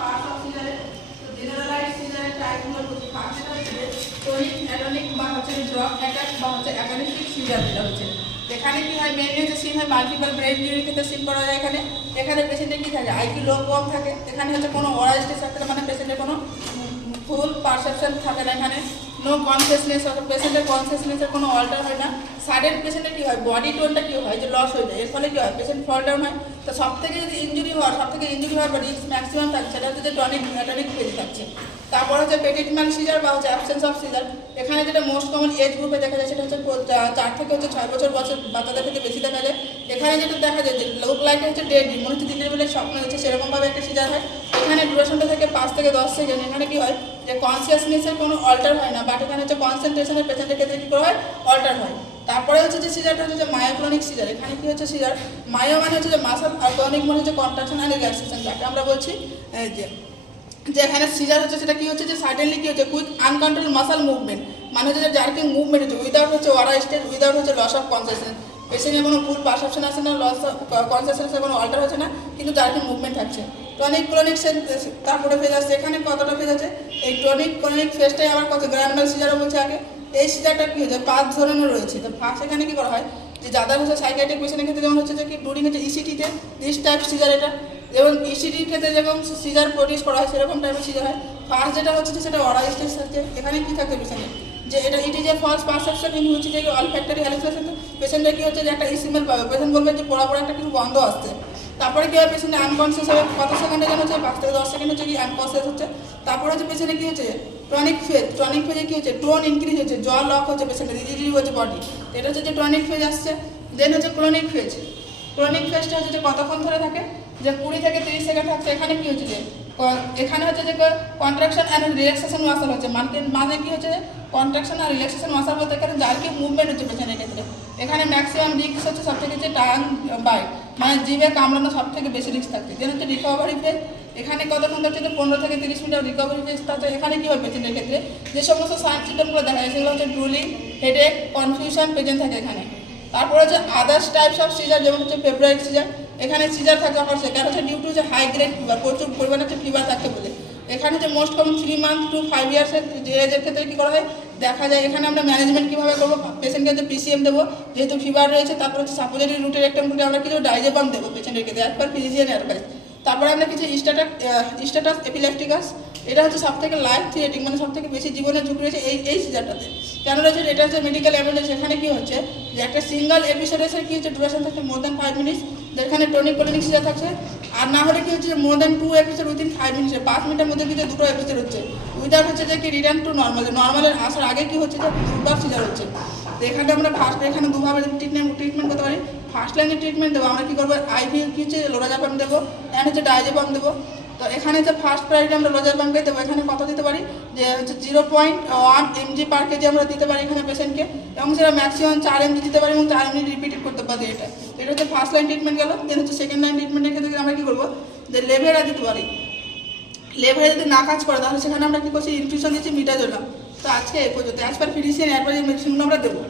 Parts of সিজারে। তো generalised সিজারের টাইপগুলো হচ্ছে first হচ্ছে টনিক, অ্যাডনিক বা হচ্ছে ড্রপ অ্যাটাক বা হচ্ছে অ্যাগানিস্টিক সিজার যেটা হচ্ছে। এখানে কি হয় মেইনলি হচ্ছে সিন হয় মাল্টিপল ব্রেন ইনজুরির ক্ষেত্রে সিন করা যায়। এখানে পেশেন্টের কি থাকে আইকিউ লো কম থাকে। এখানে হচ্ছে কোনো ওরাল স্টেজ থাকে মানে পেশেন্টের কোনো ফুল পারসেপশন থাকে না। এখানে নো কনসিয়াসনেস, অর্থাৎ পেশেন্টের কনসিয়াসনেসের কোনো অল্টার হয় না। সাডেন পেশেন্টের কী হয় বডি টোনটা কী হয় যে লস হয়ে যায়। এর ফলে কী হয় পেশেন্ট ফল ডাউন হয়। তো সব থেকে যদি ইঞ্জুরি হওয়ার বা রিস্ক ম্যাক্সিমাম থাকে সেটা হচ্ছে যে টনিক ফেজ থাকছে। তারপর হচ্ছে পেটিটমাল সিজার বা হচ্ছে অ্যাবসেন্স অফ সিজার। এখানে যেটা মোস্ট কমন এজ গ্রুপে দেখা যায় সেটা হচ্ছে 4 থেকে 6 বছর বাচ্চাদের থেকে বেশি দেখা যায়। এখানে যেটা দেখা যায় যে লোক লাইট হচ্ছে ডেড, মনে হচ্ছে দিনের বেলায় স্বপ্ন হচ্ছে সেরকমভাবে একটা সিজার হয়। এখানে ডিউরেশনটা থেকে 5 থেকে 10 সেকেন্ড। এখানে কি হয় যে কনসিয়াসনেসের কোনো অল্টার হয় না, বাট এখানে হচ্ছে কনসেন্ট্রেশনের পেশেন্টের ক্ষেত্রে কী করা হয় অল্টার হয়। তারপরে হচ্ছে যে সিজারটা হচ্ছে যে মায়োক্রনিক সিজার। এখানে কি হচ্ছে সিজার মায়ো মানে হচ্ছে যে মাসল, আর ক্রনিক মানে হচ্ছে কন্ট্রাকশন আর রিল্যাক্সেশন, যাকে আমরা বলছি যে এখানে সিজার হচ্ছে সেটা কি হচ্ছে যে সাডেনলি কি হচ্ছে কুইক আনকন্ট্রোল মাসল মুভমেন্ট, মানে হচ্ছে যে জার্কিং মুভমেন্ট হচ্ছে উইদাউট হচ্ছে ওয়ারা স্টেজ, উইদাউট হচ্ছে লস অফ কনসিয়াসনেস। পেশেন্টের কোনো ফুল পারসেপশন আসে না, লস অফ কনসিয়াসনেসের কোনো অল্টার হচ্ছে না, কিন্তু জার্কিং মুভমেন্ট থাকছে। টনিক ক্রনিক তারপরে ফেজ আসছে। এখানে কতটা ফেজ আছে এই টনিক ক্রনিক ফেজটাই আবার কত গ্র্যান্ডাল সিজারও বলছে আগে। এই সিজারটা কী হচ্ছে 5 ধরনের রয়েছে। তো ফার্স্ট এখানে কী করা হয় যে যাদের হচ্ছে সাইকিয়াট্রিক পেশেন্টের ক্ষেত্রে যেমন হচ্ছে যে কি ডুরিং হচ্ছে ইসিটিতে দিস টাইপ সিজার, এটা যেমন ইসিটির ক্ষেত্রে যেরকম সিজার প্রডিউস করা হয় সেরকম টাইপের সিজার হয়। ফার্স্ট যেটা হচ্ছে যে সেটা ওরাল স্টেজ থাকছে। এখানে কী থাকে পেশেন্টের যে এটা it is a false perception in হচ্ছে যে অলফ্যাক্টরি হ্যালুসিনেশন। পেশেন্টের কী হচ্ছে যে একটা স্মেল পাবে, পেশেন্ট বলবে যে পোড়া পোড়া একটা কিছু গন্ধ আসছে। তারপরে কী হয় পেশেন্ট আনকনসিয়াস হবে, কত সেকেন্ডে যেন হচ্ছে 5 থেকে 10 সেকেন্ড হচ্ছে কি আনকনসিয়াস হচ্ছে। তারপরে হচ্ছে পেশেন্টে কী হচ্ছে টনিক ফেজে কী হচ্ছে টোন ইনক্রিজ হচ্ছে, জ্বর লক হচ্ছে পেশেন্টের, রিজিডিটি হচ্ছে বডি। এটা হচ্ছে যে টনিক ফেজ আসছে। দেন হচ্ছে ক্রনিক ফেজটা হচ্ছে যে কতক্ষণ ধরে থাকে যে 20 থেকে 30 সেকেন্ড থাকছে। এখানে কী হচ্ছে যে এখানে হচ্ছে যে কন্ট্রাকশন অ্যান্ড রিল্যাক্সেশন মাসল হচ্ছে, মানে কি হচ্ছে কন্ট্রাকশন আর রিল্যাক্সেশন মাসল বলতে এখানে জার্কি মুভমেন্ট হচ্ছে পেশেন্টের ক্ষেত্রে। এখানে ম্যাক্সিমাম রিস্ক হচ্ছে সব থেকে হচ্ছে টাং বাইট, মানে জিভে কামড়ানো সব থেকে বেশি রিস্ক থাকে। যেন হচ্ছে রিকভারি ফেজ, এখানে কতক্ষণ হচ্ছে যে 15 থেকে 30 মিনিট রিকভারি ফেজ থাকছে। এখানে কী হয় পেশেন্টের ক্ষেত্রে যে সমস্ত সাইন সিমটমগুলো দেখা যায় সেগুলো হচ্ছে ড্রুলিং, হেডেক, কনফিউশন প্রেজেন্ট থাকে এখানে। তারপরে হচ্ছে আদার্স টাইপস অফ সিজার যেমন হচ্ছে ফেব্রুয়ারি সিজার। এখানে সিজার থাকা পর সেখানে হচ্ছে ডিউ টু হচ্ছে হাই গ্রেড ফিভার, প্রচুর পরিমাণে হচ্ছে ফিভার থাকতে বলে। এখানে হচ্ছে মোস্ট কমন 3 মান্থ টু 5 ইয়ার্সের যে এজের ক্ষেত্রে কী করা হয় দেখা যায়। এখানে আমরা ম্যানেজমেন্ট কীভাবে করবো, পেশেন্টকে হচ্ছে পিসিএম দেবো যেহেতু ফিভার রয়েছে। তারপর হচ্ছে সাপোজিটরি রুটের একটা রুটে আমরা কিছু ডাইজেপাম দেবো পেশেন্টের ক্ষেত্রে একবার ফিজিশিয়ান অ্যাডভাইস। তারপরে আমরা কিছু স্ট্যাটাস এপিলেপটিকাস, এটা হচ্ছে সব থেকে লাইফ থ্রেটিং, মানে সব থেকে বেশি জীবনের ঝুঁকি রয়েছে এই সিজারটাতে। কেন রয়েছে এটা হচ্ছে মেডিকেল এভিডেন্স। এখানে কী হচ্ছে যে একটা সিঙ্গল এপিসোডে কী হচ্ছে ডিউরেশন থাকছে মোর দ্যান 5 মিনিটস, যেখানে টনিক ক্রনিক সিজার থাকছে। আর না হলে কী হচ্ছে মোর দ্যান 2 এপিসোড উইদিন 5 মিনিটে, 5 মিনিটের মধ্যে কিন্তু 2টো এপিসোড হচ্ছে উইদাউট হচ্ছে যে কি রিটার্ন টু নর্মাল, যে নর্মালের আসার আগে কী হচ্ছে যে 2বার সিজার হচ্ছে। তো এখানে আমরা এখানে দুভাবে ট্রিটমেন্ট করতে পারি। ফার্স্ট লাইনে ট্রিটমেন্ট দেবো আমরা কী করবো আইভি কী হচ্ছে লোরাজাপাম দেবো অ্যান্ড হচ্ছে ডাইজেপাম দেবো। তো এখানে যে ফার্স্ট প্রায়োরিটি আমরা লোরাজাপামকে দেবো। এখানে কত দিতে পারি যে হচ্ছে 0.1 mg পার কেজি আমরা দিতে পারি এখানে পেশেন্টকে, এবং সেটা ম্যাক্সিমাম 4 mg দিতে পারি এবং 4 মিনিট রিপিটেড করতে পারি। এটা হচ্ছে ফার্স্ট লাইন ট্রিটমেন্ট গেল। দেন হচ্ছে সেকেন্ড লাইন ট্রিটমেন্টের ক্ষেত্রে আমরা কী করবো যে লেভেরা দিতে পারি। লেভেরা যদি না কাজ করে তাহলে সেখানে আমরা কী করছি ইনফিউশন দিচ্ছি মিটাজোলাম। তো আজকে এই পর্যন্ত অ্যাজ পার ফিজিশিয়ান অ্যাডভাইস মেডিসিনগুলো আমরা দেবো।